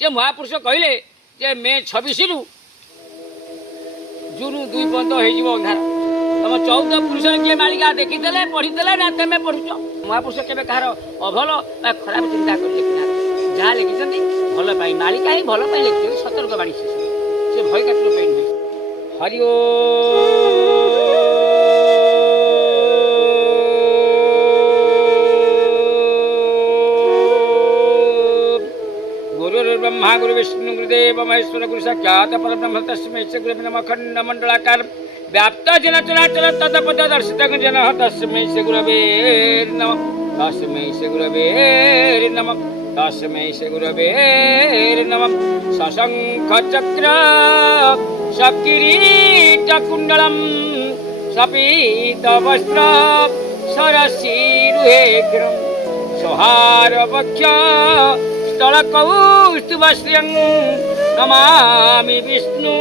जे महापुरुष कहले जे मे 26 रु जून 2 पर्यंत हो अंधार तुम 14 पुरुष किए मालिका देखीदे पढ़ीदे ना तुम पढ़ुच महापुरुष के कहार अभल खराब चिंता कर लिखना जहाँ लिखिं भल मालिका ही भल लिखी सतर्क बाणी से भय काटुर नुहे हरि ओ ब्रह्मा गुरु विष्णु गुरुदेव महेश्वर गुरु साक्षात् परब्रह्म तस्मै श्री गुरुवे नमः अखंड मंडलाकार व्याप्त जन चराचर तत्पद दर्शित जन तस्मै श्री गुरुवे नमः तस्मै श्री गुरुवे नमः तस्मै श्री गुरुवे नमः सशंख चक्र सकिरीट कुंडलम सपीत वस्त्र सरसीरुहे सोहार वक्ष स्थलकौस्तुभश्रियं नमामि विष्णु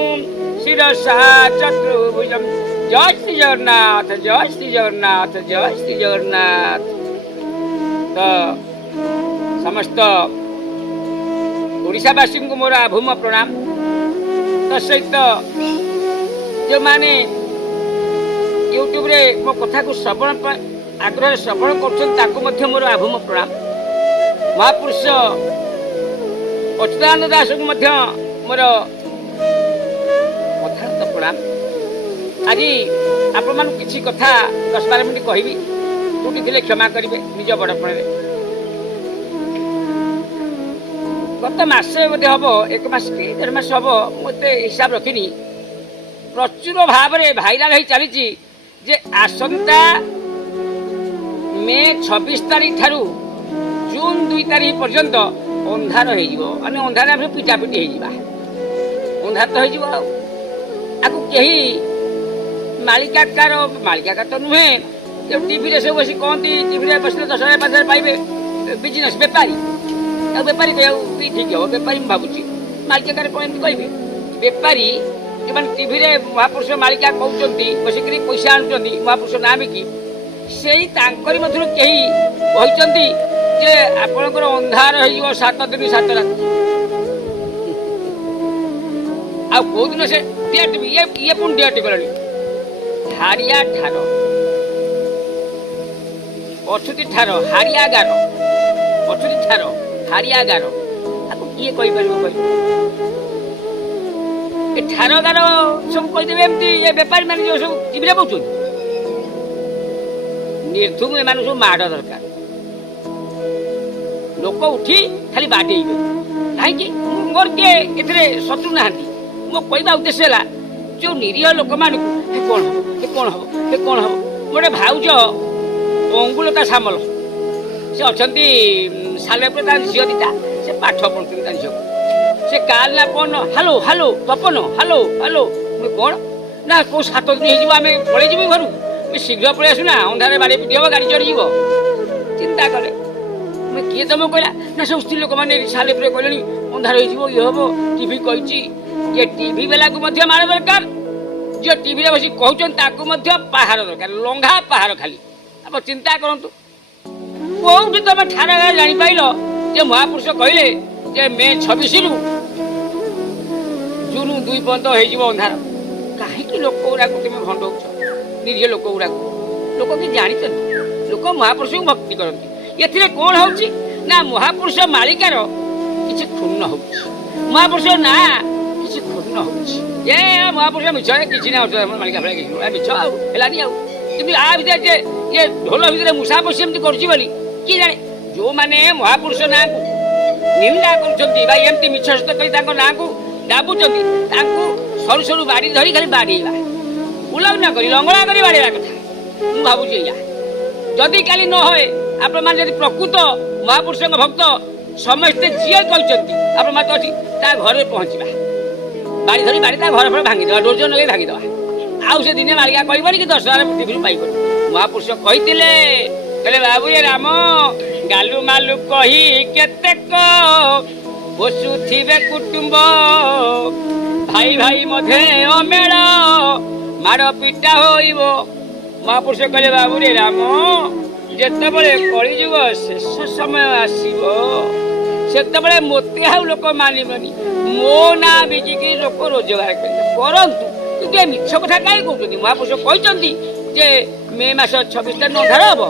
शिरसा चतुर्भुजं जय श्री जगन्नाथ जय श्री जगन्नाथ जय श्री जगन्नाथ। तो समस्त ओडिशावासी को मोर आभूम प्रणाम तसहित जो माने यूट्यूब रे मो कथा को श्रवण आग्रह श्रवण कर मोर आभूम प्रणाम। महापुरुष अच्युतानंद दास को मोर कथा प्रणाम। आज आपण मान किसी कथा 10-12 मिनट कहबी त्रुटि थे क्षमा करेंगे निज बड़पण। गत मसे बोधे हम 1 मास कि 1.5 मास हम मत हिसाब रखिनी प्रचुर भाव में भाइराल हो चली जे आसंता मे 26 तारीख ठारू जून 2 तारीख पर्यंत अंधार होने अंधार पिटापिटी अंधार तो हो कही मालिकाकार मालिकाकार तो नुहे जो टीवी सब बस कहती टीवी बस 10,000 5,000 पाइबे बिजनेस बेपारी बेपारी कह ठीक हम बेपारी भावुँ मालिकाकार कौन कहे बेपारी जो मैंने टीवी महापुरुष मालिका कहते बसिक पैसा आणुंट महापुरुष ना बिकी से मध्य कही कहते जे आपणकर अंधार हो 7 दिन 7 रात आ कौ दिन से डेट ये पुणी डेट गलानी हारिया ठार अछुति ठार हारिया गार अछुति ठार हारिया गार आपको किए कहीपर कह ठार गार सब कहीदेवे एमती ये बेपारी मैंने जो सब टीवी पाँच निर्धुम एम सब माड़ दरकार लोक उठी खाली बाडे कहीं मोर किए ए शत्रु ना मो कहवा उद्देश्य है जो निरीह लोक मान कौन हम गोटे भाउज अंगुलता सामल से अच्छा सालेपुर झील दीटा से पाठ पढ़ुती झील से काल ना कौन हालो हालो तपन हालो हालो कौन ना कौ 7 दिन हो पलि जी घर शीघ्र पलि आसुना अंधारे बाड़ी पिटी हम गाड़ी चढ़ी चिंता कले किए तुम कहला ना सब स्त्री लोक मैंने सालेपुर कहले अंधार हो ये हम टीवी कही ये टीवी बेला को मार दरकार जो टीवी बस कहते पहाड़ दरकार लंघा पहाड़ खाली आप चिंता करूँ कौटी तुम ठार जापाइल जे महापुरुष कहले जे मे 26 रु जून 2 पर्यंत हो अंधार कहीं लोक गुड़ा तुम भंडौ निरीह लोक गुड़ा लोक कि जानी लोक महापुरुष को भक्ति करती ये कौन हो महापुरुष मालिकार किसी क्षुण्ण हो महापुरुष ना किसी क्षुण्ण हो महापुरुष मिछ किसी ना मालिका भाई मिछ आनी आ भर ये ढोल भर मूषा पशी एमती कर किए जाने जो मैंने महापुरुष ना को निंदा करमती मिछ सत कही ना को डाबुंट सरू सरू बाड़ी धरी खाली बाड़ेवा उल्लंघन कर लंगड़ा कर बाड़ेवा कथा मुझे भावुँ जदि काली न हुए आप प्रकृत महापुरुष भक्त समस्ते जी कहते आप अच्छी घर पहुँचवा बाड़ी धरी बाड़ी घर फल भांगीदे डोर लगे भांगीदे आउ से दिने मालिका कहबनी कि 10,000 टीवी पाइब महापुरुष कहते बाबू ये राम गालु मालु कही केतेक पोषुथिबे कुटुंब भाई भाई मधे अमेल माड़ पिटा होइब महापुरुष कहले बाबू रे राम जेतेबेले कलिजुग शेष समय आसीब ସେତେବେଳେ ମୋତେ ଆଉ ଲୋକ ମାନିବନି। ମୋ ନାଁ ବିକିକି ଲୋକ ରୋଜଗାର କରନ୍ତୁ। କିନ୍ତୁ ଏ ମିଛ କଥା କାହିଁ କହୁଛନ୍ତି? ମହାପୁରୁଷ କହିଛନ୍ତି ଯେ ମେ ମାସ 26 ତାରିଖ ଅନ୍ଧାର ହବ।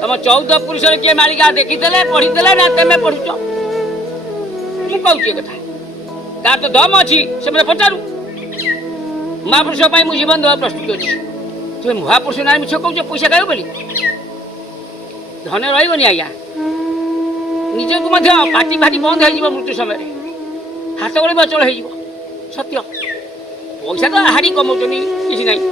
ତମ 14 ପୁରୁଷରେ କିଏ ମାଳିକା ଦେଖିଥିଲେ ପଢିଥିଲେ ନା ତମେ ପଢୁଛ? ମୁଁ କହୁଛି ଏ କଥା, ତାର ତ ଦମ ଅଛି, ସେ ମତେ ପଚାରୁ। ମହାପୁରୁଷ ପାଇଁ ମୁଁ ଜୀବନ ଦେବା ପ୍ରସ୍ତୁତ ଅଛି। ତୁମେ ମହାପୁରୁଷ ନାଁ ମିଛ କହୁଛ ପଇସା ଖାଇବ ବୋଲି? ଧନ ରହିବନି ଆଜ୍ଞା। ନିଜକୁ ମଧ୍ୟ ପାଟି ଫାଟି ବନ୍ଦ ହେଇଯିବ ମୃତ୍ୟୁ ସମୟରେ, ହାତ ଗୋଳି ବଚଳ ହେଇଯିବ। ସତ୍ୟ, ପଇସା ତ ହାଡ଼ି କମଉଛନ୍ତି କିଛି ନାହିଁ।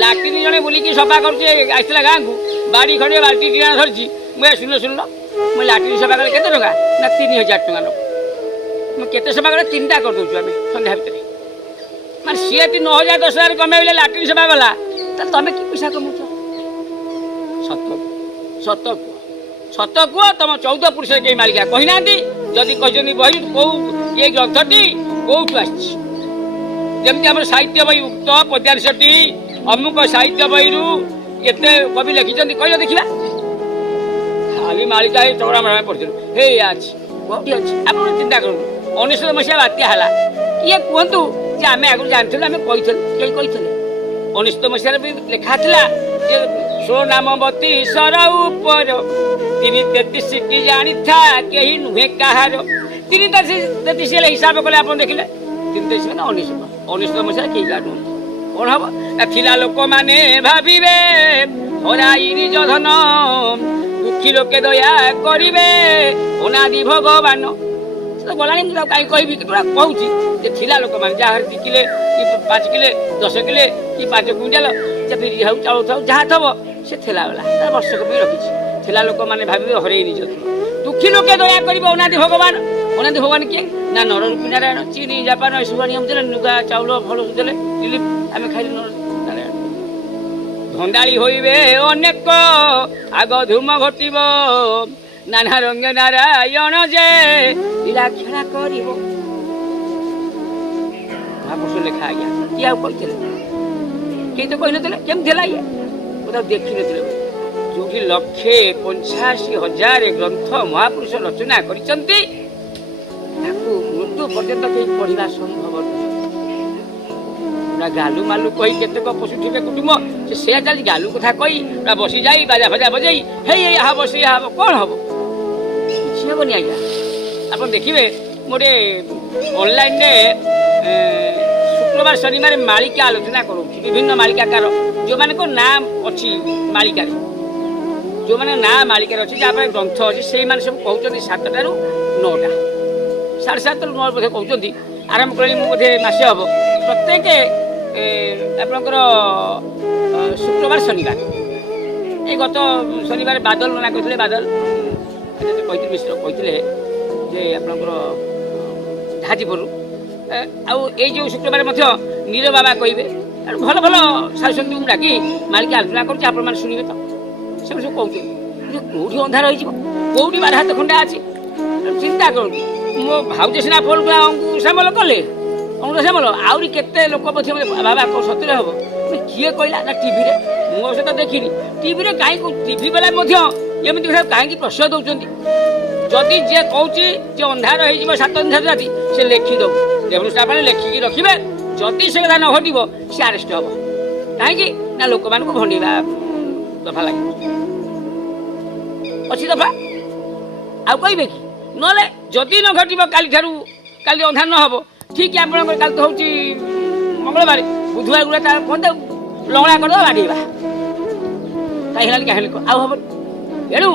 ଲାଟ୍ରିନ୍ ଜଣେ ବୁଲିକି ସଫା କରୁଛି, ଆସିଥିଲା ଗାଁକୁ, ବାଡ଼ି ଖଣ୍ଡେ ବାଲ୍ଟି ଟିଣା ଧରିଛି। ମୁଁ ଶୁଣିଲ ମୁଁ ଲାଟ୍ରିନ୍ ସଫା କଲେ କେତେ ଟଙ୍କା? ନା 3000 ଟଙ୍କା ନେବ। ମୁଁ କେତେ ସଫା କଲେ 3ଟା କରିଦେଉଛୁ ଆମେ ସନ୍ଧ୍ୟା ଭିତରେ। ମାନେ ସିଏ 9000 10,000 କମେଇଲେ ଲାଟ୍ରିନ୍ ସଫା ଗଲା, ତାହେଲେ ତମେ କି ପଇସା କମଉଛ? ସତ ସତ କୁହ, ସତ କୁହ। ତମ 14 ପୁରୁଷରେ କେହି ମାଳିକା କହିନାହାନ୍ତି? ଯଦି କହିଛନ୍ତି ବହି କୋଉ ଏ ଗ୍ରନ୍ଥଟି କୋଉଠୁ ଆସିଛି? ଯେମିତି ଆମର ସାହିତ୍ୟ ବହି ଉକ୍ତ ପଦ୍ୟାଂଶଟି ଅମୁକ ସାହିତ୍ୟ ବହିରୁ ଏତେ କବି ଲେଖିଛନ୍ତି, କହିବ ଦେଖିବା। ଖାଲି ମାଳିକା ହେଇ ଚଉଡ଼ା ମେଳା ପଢିଥିଲୁ, ହେଇ ଅଛି କୋଉଠି ଅଛି? ଆପଣ ଚିନ୍ତା କରନ୍ତୁ। 19 ମସିହା ବାତ୍ୟା ହେଲା, କିଏ କୁହନ୍ତୁ ଯେ ଆମେ ଆଗରୁ ଜାଣିଥିଲୁ, ଆମେ କହିଥିଲୁ? କେହି କହିଥିଲେ? 19 ମସିହାରେ ବି ଲେଖା ଥିଲା ଯେ ସ୍ୱନାମବତୀ ସର ଉପର 333ଟି ଜାଣିଥା କେହି ନୁହେଁ କାହାର। 333 ହେଲେ ହିସାବ କଲେ ଆପଣ ଦେଖିଲେ 333 ମାନେ 19 ମସିହାରେ କେହି କାହାର ନୁହନ୍ତି। କ'ଣ ହବ ନା ଥିଲା ଲୋକମାନେ ଭାବିବେ ହରାଇ ନିଜ ଧନ, ଦୁଃଖୀ ଲୋକେ ଦୟା କରିବେ ଅନାଦି ଭଗବାନ। ସେ ଗଲାଣି, ମୁଁ କାହିଁ କହିବି, କେତେଟା କହୁଛି ଯେ ଥିଲା ଲୋକମାନେ ଯାହା 2 କିଲେ କି 5 କିଲେ 10 କିଲେ କି 5 କୁଇଣ୍ଟାଲ ଯେ ବିରି ହଉ ଚାଉଳ ଥାଉ ଯାହା ଥବ ସେ ଥିଲା ବେଲା ତା ବର୍ଷକ ପାଇଁ ରଖିଛି। ଥିଲା ଲୋକମାନେ ଭାବିବେ ହରେଇ ନିଜ ଧନ, ଦୁଃଖୀ ଲୋକେ ଦୟା କରିବେ ଅନାଦି ଭଗବାନ। ଅନାଦି ଭଗବାନ କିଏ? ନା ନରରୂପୀ ନାରାୟଣ। ଚୀନ ଜାପାନ ଏସବୁ ନିୟମ ଦେଲେ, ଲୁଗା ଚାଉଳ ଫଳ ଦେଲେ, ଆମେ ଖାଇଲେ ନାରାୟଣ। ଧନ୍ଦାଳି ହୋଇବେ ଅନେକ ଆଗ ଧୂମ ଘଟିବ, ନାନା ରଙ୍ଗ ନାରାୟଣ ଯେ ଲୀଳା ଖେଳା କରିବ। ମହାପୁରୁଷ ଲେଖା ଆଜ୍ଞା, କିଏ ଆଉ କହିଥିଲେ? କେହି ତ କହିନଥିଲେ। କେମିତି ହେଲା ଇଏ? କୋଥାও ଦେଖିନଥିଲେ। ଯୋଉଠି 1,85,000 ଗ୍ରନ୍ଥ ମହାପୁରୁଷ ରଚନା କରିଛନ୍ତି, ତାକୁ ମୃତ୍ୟୁ ପର୍ଯ୍ୟନ୍ତ କେହି ପଢିବା ସମ୍ଭବ ନୁହେଁ। ଗାଲୁ ମାଲୁ କହି କେତେକ ପଶୁଥିବେ କୁଟୁମ୍ବ, ସେ ଚାଲି ଗାଲୁ କଥା କହି ବସି ଯାଇ ବାଜା ଫାଜା ବଜେଇ ହେଇ ଏହା ହବ ସେ ହବ, କ'ଣ ହବ? କିଛି ହବନି ଆଜ୍ଞା। ଆପଣ ଦେଖିବେ ଗୋଟେ ଅନଲାଇନରେ ଶୁକ୍ରବାର ଶନିବାର ମାଳିକା ଆଲୋଚନା କରୁଛି। ବିଭିନ୍ନ ମାଳିକାକାର ଯେଉଁମାନଙ୍କ ନାଁ ଅଛି ମାଳିକାରେ, ଯେଉଁମାନେ ନାଁ ମାଳିକାରେ ଅଛି, ଯାହା ପାଇଁ ଗ୍ରନ୍ଥ ଅଛି, ସେଇମାନେ ସବୁ କହୁଛନ୍ତି 7ଟାରୁ 9ଟା, 7:30ରୁ 9 ବୋଧେ କହୁଛନ୍ତି। ଆରମ୍ଭ କଲେଣି ମୁଁ ବୋଧେ ମାସେ ହେବ। ପ୍ରତ୍ୟେକ ଆପଣଙ୍କର ଶୁକ୍ରବାର ଶନିବାର। এই গত শনিবার বাদল না কইলে বাদল কইতে মিশ্র কইলে যে আপনার ঢাজিপুর আউ এই যে শুক্রবার মধ্য নীল বাবা কইবে ভাল ভাল সারসন্তু ডাকি মালিক আলোচনা করছি আপনার শুনবে তো সে সব কৌছে কোটি ଅନ୍ଧାର ହେଇଯିବ କୋଉଠି ବାର ହାତ ଖଣ୍ଡା ଅଛି ଚିନ୍ତା କରନ୍ତୁ ମୋ ଭାଉଜ ସିନା ଫୋନ ସାମଲ କଲେ ଅଙ୍ଗୁର ସାମଲ ଆହୁରି କେତେ ଲୋକ ମଧ୍ୟ ବାବା ସତରେ ହବ କିଏ କହିଲା ନା ଟିଭିରେ ମୁଁ ଅବଶ୍ୟ ତ ଦେଖିନି ଟିଭିରେ କାହିଁକି ଟିଭି ବେଲା ମଧ୍ୟ ଏମିତି କଥା କାହିଁକି ପ୍ରଶ୍ରୟ ଦେଉଛନ୍ତି ଯଦି ଯିଏ କହୁଛି ଯେ ଅନ୍ଧାର ହେଇଯିବ 7 ଅନ୍ଧାର ରାତି ସେ ଲେଖିଦେଉ ରେଭେନ୍ୟୁ ଷ୍ଟାଫ୍ ମାନେ ଲେଖିକି ରଖିବେ ଯଦି ସେ କଥା ନ ଘଟିବ ସେ ଆରେଷ୍ଟ ହବ କାହିଁକି ନା ଲୋକମାନଙ୍କୁ ଭଣ୍ଡେଇବା ଦଫା ଲାଗିବ ଅଛି ଦଫା ଆଉ କହିବେ କି ନହେଲେ ଯଦି ନ ଘଟିବ କାଲିଠାରୁ କାଲି ଅନ୍ଧାର ନ ହବ ଠିକ୍ ଆପଣଙ୍କର କାଲି ତ ହେଉଛି ମଙ୍ଗଳବାର ବୁଧବାର ଗୁଡ଼ା ତାର କୁହନ୍ତେ ଲଙ୍ଗଳା କରିଦେବା ବାଡ଼େଇବା କାହିଁ ହେଲାନି କାହିଁ ଆଉ ହବନି ଏଣୁ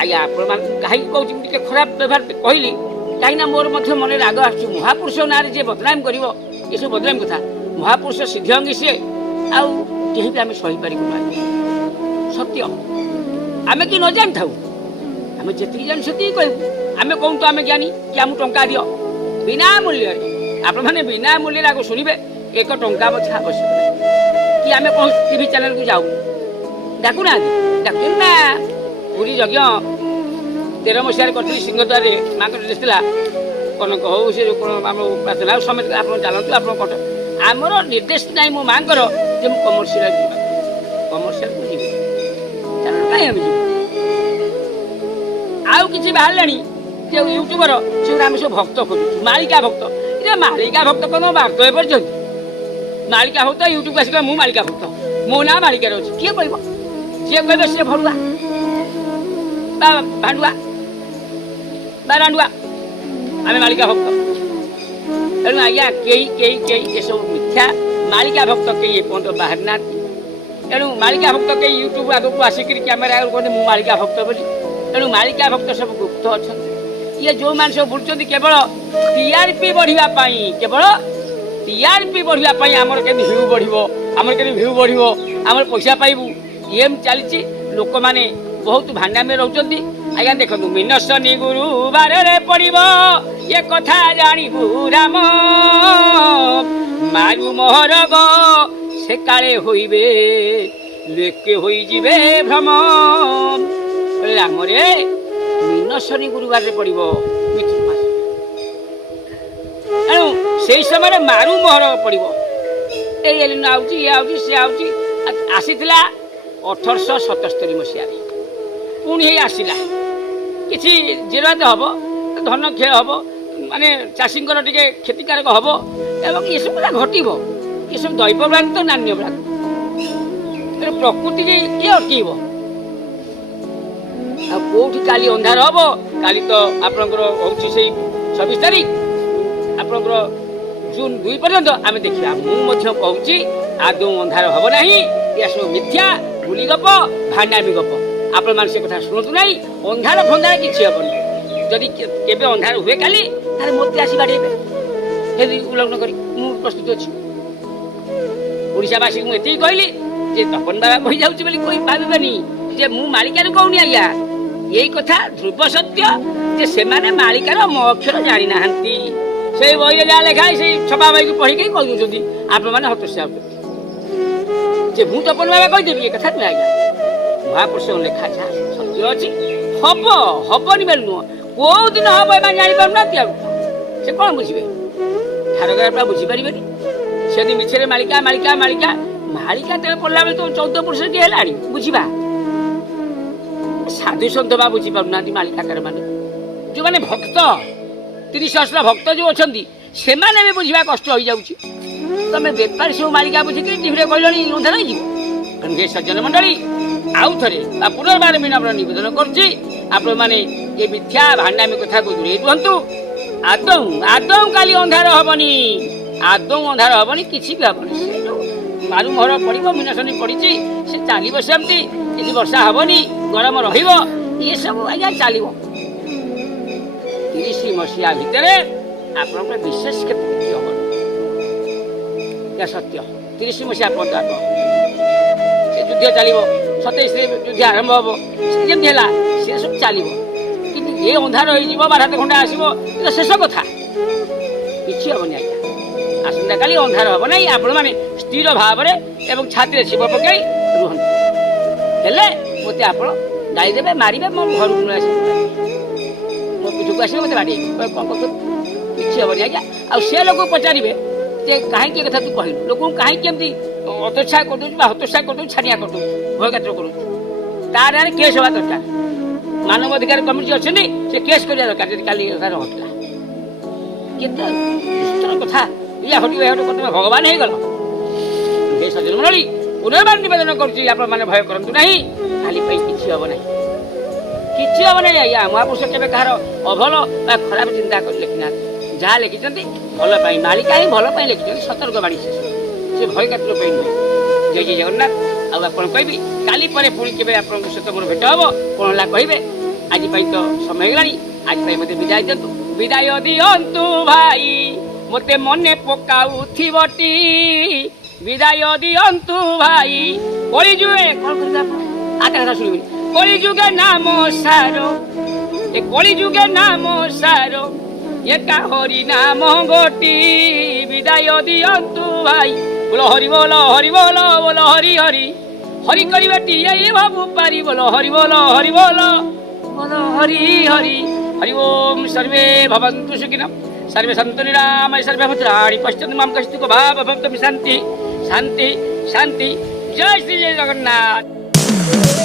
ଆଜ୍ଞା ଆପଣମାନଙ୍କୁ କାହିଁକି କହୁଛି ମୁଁ ଟିକେ ଖରାପ ବ୍ୟବହାର କହିଲି କାହିଁକିନା ମୋର ମଧ୍ୟ ମନରେ ରାଗ ଆସୁଛି ମହାପୁରୁଷ ନାଁରେ ଯିଏ ବଦନାମ କରିବ ଏସବୁ ବଦନାମ କଥା ମହାପୁରୁଷ ସିଦ୍ଧଅଙ୍ଗୀ ସିଏ ଆଉ କେହି ବି ଆମେ ସହିପାରିବୁନୁ ଆଜ୍ଞା ସତ୍ୟ ଆମେ କି ନ ଜାଣିଥାଉ ଆମେ ଯେତିକି ଜାଣି ସେତିକି କହିବୁ ଆମେ କହୁଛୁ ଆମେ ଜ୍ଞାନୀ କି ଆମକୁ ଟଙ୍କା ଦିଅ ବିନା ମୂଲ୍ୟରେ ଆପଣମାନେ ବିନା ମୂଲ୍ୟରେ ଆଗ ଶୁଣିବେ 1 ଟଙ୍କା ମଧ୍ୟ ଆବଶ୍ୟକ କି ଆମେ କୌଣସି ଟିଭି ଚ୍ୟାନେଲକୁ ଯାଉ ଡାକୁନାହାନ୍ତି ଡାକୁଛନ୍ତି ନା ପୁରୀ ଯଜ୍ଞ 13 ମସିହାରେ କରିଥିଲି ସିଂହଦ୍ୱାରରେ ମାଙ୍କର ଡ୍ରେସ୍ ଥିଲା କନକ ହଉ ସେ କ'ଣ ଆମର ପ୍ରାର୍ଥନା ଆଉ ସମେତ ଆପଣ ଚାଲନ୍ତୁ ଆପଣ କଟ ଆମର ନିର୍ଦ୍ଦେଶ ନାହିଁ ମୋ ମାଙ୍କର ଯେ ମୁଁ କମର୍ସିଆଲ ଯିବା କମର୍ସିଆଲକୁ ଯିବି ଚାଲ କାହିଁ ଆମେ ଯିବୁ ଆଉ କିଛି ବାହାରିଲାଣି যে ୟୁଟ୍ୟୁବର ସେଗୁଡ଼ା ଆମେ ସବୁ ଭକ୍ତ ଖୋଜୁଛୁ ମାଳିକା ଭକ୍ତ ଏ ମାଳିକା ଭକ୍ତ କ'ଣ ବାର୍ତ୍ତ ହୋଇପାରିଛନ୍ତି ମାଳିକା ଭକ୍ତ ୟୁଟ୍ୟୁବ୍ ଆସିକି ମୁଁ ମାଳିକା ଭକ୍ତ ମୋ ନାଁ ମାଳିକାରେ ଅଛି କିଏ କହିବ ଯିଏ କହିବ ସିଏ ଭଡ଼ୁଆ ବା ଭାଣ୍ଡୁଆ ବା ରାଣ୍ଡୁଆ ଆମେ ମାଳିକା ଭକ୍ତ ତେଣୁ ଆଜ୍ଞା କେହି ଏସବୁ ମିଥ୍ୟା ମାଳିକା ଭକ୍ତ କେହି ଏପର୍ଯ୍ୟନ୍ତ ବାହାରି ନାହାନ୍ତି ତେଣୁ ମାଳିକା ଭକ୍ତ କେହି ୟୁଟ୍ୟୁବ୍ ଆଗକୁ ଆସିକରି କ୍ୟାମେରା ଆଗକୁ କୁହନ୍ତି ମୁଁ ମାଳିକା ଭକ୍ତ ବୋଲି ତେଣୁ ମାଳିକା ଭକ୍ତ ସବୁ ଗୁପ୍ତ ଅଛନ୍ତି ଇଏ ଯେଉଁମାନେ ସବୁ ବୁଲୁଛନ୍ତି କେବଳ ଟିଆର୍ପି ବଢ଼ିବା ପାଇଁ କେବଳ ଟିଆର୍ପି ବଢ଼ିବା ପାଇଁ ଆମର କେମିତି ଭିଉ ବଢ଼ିବ ଆମର କେମିତି ଭିଉ ବଢ଼ିବ ଆମର ପଇସା ପାଇବୁ ଏମ୍ ଚାଲିଛି ଲୋକମାନେ ବହୁତ ଭାଣ୍ଡାମରେ ରହୁଛନ୍ତି ଆଜ୍ଞା ଦେଖନ୍ତୁ ମିନସନି ଗୁରୁବାରରେ ପଡ଼ିବ ଏ କଥା ଜାଣିବୁ ରାମ ମାରୁ ମହରଗ ସେ କାଳେ ହୋଇବେ ଲେକେ ହୋଇଯିବେ ଭ୍ରମ ରାମରେ ମିନସନି ଗୁରୁବାରରେ ପଡ଼ିବ ମିଥୁନ ମାସ ତେଣୁ ସେଇ ସମୟରେ ମାରୁ ମହର ପଡ଼ିବ ଏଇ ଏଲିନ ଆଉଛି ଇଏ ଆଉଛି ସିଏ ଆଉଛି ଆସିଥିଲା 1877 ମସିହାରେ ପୁଣି ହେଇ ଆସିଲା କିଛି ଜିରାତ ହେବ ଧନ କ୍ଷୟ ହେବ ମାନେ ଚାଷୀଙ୍କର ଟିକେ କ୍ଷତିକାରକ ହେବ ଏବଂ ଏସବୁଟା ଘଟିବ ଏସବୁ ଦୈବଭ୍ରାନ୍ତ ନାନ୍ୟ ଭ୍ରାନ୍ତ ତେଣୁ ପ୍ରକୃତିକି କିଏ ଅଟକେଇବ ଆଉ କେଉଁଠି କାଲି ଅନ୍ଧାର ହେବ କାଲି ତ ଆପଣଙ୍କର ହେଉଛି ସେଇ 26 ତାରିଖ ଆପଣଙ୍କର ଜୁନ୍ 2 ପର୍ଯ୍ୟନ୍ତ ଆମେ ଦେଖିବା ମୁଁ ମଧ୍ୟ କହୁଛି ଆଦୌ ଅନ୍ଧାର ହେବ ନାହିଁ ଏସବୁ ମିଥ୍ୟା ଗୁଲି ଗପ ଭାଣ୍ଡାମି ଗପ ଆପଣମାନେ ସେ କଥା ଶୁଣନ୍ତୁ ନାହିଁ ଅନ୍ଧାର ଫନ୍ଧାର କିଛି ହେବନି ଯଦି କେବେ ଅନ୍ଧାର ହୁଏ କାଲି ତାହେଲେ ମୋତେ ଆସି ବାଡ଼େଇବେ ଯଦି ଉଲ୍ଲଂଘନ କରି ମୁଁ ପ୍ରସ୍ତୁତ ଅଛି ଓଡ଼ିଶାବାସୀକୁ ମୁଁ ଏତିକି କହିଲି ଯେ ତପନ ବାବା କହିଯାଉଛି ବୋଲି ଭାବିବେନି ଯେ ମୁଁ ମାଳିକାରୁ କହୁନି ଆଜ୍ଞା ଏଇ କଥା ଧ୍ରୁବ ସତ୍ୟ ଯେ ସେମାନେ ମାଳିକାର ମ ଅକ୍ଷର ଜାଣିନାହାନ୍ତି ସେଇ ବହିରେ ଯାହା ଲେଖା ସେଇ ଛପା ବହିକୁ ପଢ଼ିକି କହିଦେଉଛନ୍ତି ଆପଣମାନେ ହତୋତ୍ସାହ ହେଉଛନ୍ତି ଯେ ମୁଁ ତପନ ବାବା କହିଦେବି ଏ କଥା ନୁହେଁ ଆଜ୍ଞା ମହାପୁରୁଷ ଲେଖା ଯାହା ସତ୍ୟ ଅଛି ହବନି ବୋଲି ନୁହଁ କୋଉ ଦିନ ହବ ଏମାନେ ଜାଣିପାରୁନାହାନ୍ତି ଆଉ ସେ କ'ଣ ବୁଝିବେ ଠାରଗାର ପୁରା ବୁଝିପାରିବେନି ସେଦି ମିଛରେ ମାଳିକା ମାଳିକା ମାଳିକା ମାଳିକା ତେବେ ପଡ଼ିଲା ବେଳେ ତ 14 ବର୍ଷ କିଏ ହେଲାଣି ବୁଝିବା ସାଧୁ ସନ୍ଥ ବା ବୁଝିପାରୁନାହାନ୍ତି ମାଳିକାକାର ମାନେ ଯେଉଁମାନେ ଭକ୍ତ 30,000 ଭକ୍ତ ଯେଉଁ ଅଛନ୍ତି ସେମାନେ ବି ବୁଝିବା କଷ୍ଟ ହୋଇଯାଉଛି ତମେ ବେପାରୀ ସବୁ ମାଳିକା ବୁଝିକି ଟିଭିରେ କହିଲଣି ଅନ୍ଧାର ହେଇଯିବ ତେଣୁ ହେ ସଜ୍ଜନ ମଣ୍ଡଳୀ ଆଉ ଥରେ ବା ପୁନର୍ବାର ବିନମ୍ର ନିବେଦନ କରୁଛି ଆପଣମାନେ ଏ ମିଥ୍ୟା ଭାଣ୍ଡାମି କଥାକୁ ଦୂରେଇ ରୁହନ୍ତୁ ଆଦୌ କାଲି ଅନ୍ଧାର ହେବନି ଆଦୌ ଅନ୍ଧାର ହେବନି କିଛି ବି ହେବନି ସେ ଯେଉଁ ମାରୁ ମହର ପଡ଼ିବ ମିନସନି ପଡ଼ିଛି ସେ ଚାଲିବ ସେମିତି କିଛି ବର୍ଷା ହେବନି ଗରମ ରହିବ ଏସବୁ ଆଜ୍ଞା ଚାଲିବ 30 ମସିହା ଭିତରେ ଆପଣଙ୍କର ବିଶେଷ କ୍ଷତି ହେବନି ଏହା ସତ୍ୟ 30 ମସିହା ପର୍ଯ୍ୟନ୍ତ ଆପଣ ସେ ଯୁଦ୍ଧ ଚାଲିବ 27ରେ ଯୁଦ୍ଧ ଆରମ୍ଭ ହେବ ଯେମିତି ହେଲା ସେ ସବୁ ଚାଲିବ କିନ୍ତୁ ଏ ଅନ୍ଧାର ହେଇଯିବ ବାରାତ ଖଣ୍ଡେ ଆସିବ ଏ ଶେଷ କଥା କିଛି ହେବନି ଆଜ୍ଞା ଆସନ୍ତାକାଲି ଅନ୍ଧାର ହେବ ନାହିଁ ଆପଣମାନେ ସ୍ଥିର ଭାବରେ ଏବଂ ଛାତିରେ ଶିବ ପକାଇ ରୁହନ୍ତୁ ହେଲେ ମୋତେ ଆପଣ ଗାଳି ଦେବେ ମାରିବେ ମୋ ଘରକୁ ନ ଆସିବେ ମୋ ପିଠକୁ ଆସିବେ ମୋତେ ବାଡ଼େଇବେ କ'ଣ କରୁଛନ୍ତି କିଛି ହେବନି ଆଜ୍ଞା ଆଉ ସେ ଲୋକକୁ ପଚାରିବେ ଯେ କାହିଁକି ଏ କଥା ତୁ କହିଲୁ ଲୋକଙ୍କୁ କାହିଁକି ଏମିତି ଅତୋତ୍ସାହ କରିଦେଉଛି ବା ହତୋତ୍ସାହ କରିଦେଉଛି ଛାନିଆ କରିଦେଉଛି ଭୟଗାତ୍ର କରୁଛି ତା ନାଁରେ କେସ୍ ହେବା ଦରକାର ମାନବ ଅଧିକାର କମିଟି ଅଛନ୍ତି ସେ କେସ୍ କରିବା ଦରକାର ଯଦି କାଲି ଘଟିଲା କେତେ ଦୁଷ୍ଟର କଥା ଇଏ ହଟିବ ଏ ହଟିବ ତମେ ଭଗବାନ ହେଇଗଲ ହେ ସଜ୍ଜନ ମଣ୍ଡଳୀ ପୁନର୍ବାର ନିବେଦନ କରୁଛି ଆପଣମାନେ ଭୟ କରନ୍ତୁ ନାହିଁ କାଲି ପାଇଁ କିଛି ହେବ ନାହିଁ କିଛି ହେବ ନାହିଁ ଆଜ୍ଞା ମହାପୁରୁଷ କେବେ କାହାର ଅଭଲ ବା ଖରାପ ଚିନ୍ତା କରି ଲେଖିନାହାନ୍ତି ଯାହା ଲେଖିଛନ୍ତି ଭଲ ପାଇଁ ମାଳିକା ହିଁ ଭଲ ପାଇଁ ଲେଖିଛନ୍ତି ସତର୍କ ବାଣୀ ସେ ଭୟଗାତ୍ର ପାଇଁ ନୁହେଁ ଜୟ ଜୟ ଜଗନ୍ନାଥ ଆଉ ଆପଣ କହିବି କାଲି ପରେ ପୁଣି କେବେ ଆପଣଙ୍କ ସହିତ ମୋର ଭେଟ ହେବ କ'ଣ ହେଲା କହିବେ ଆଜି ପାଇଁ ତ ସମୟ ହେଇଗଲାଣି ଆଜି ପାଇଁ ମୋତେ ବିଦାୟ ଦିଅନ୍ତୁ ବିଦାୟ ଦିଅନ୍ତୁ ଭାଇ ମୋତେ ମନେ ପକାଉଥିବଟି ବିଦାୟ ଦିଅନ୍ତୁ ଭାଇ କଳିଯୁଗେ କ'ଣ କରିବେ ଆପଣ ଆଟା କଥା ଶୁଣିବେନି କଳିଯୁଗେ ନାମ ସାର ଏ କଳିଯୁଗେ ନାମ ସାର ଏକା ହରି ନାମ ଗୋଟି ବିଦାୟ ଦିଅନ୍ତୁ ଭାଇ ବୋଲ ହରି ବୋଲ ହରି ହରି ହରି କରିବାଟି ଏଇ ଭାବୁ ପାରି ବୋଲ ହରି ବୋଲ ହରି ହରି ହରି ଓମ୍ ସର୍ବେ ଭବନ୍ତୁ ସୁଖିନଃ सर्वे सन्तु निरामय सर्वे भद्राणि पश्यन्तु मां कश्चित् भाव भवन्तु शान्ति शान्ति शान्ति जय श्री जय जगन्नाथ।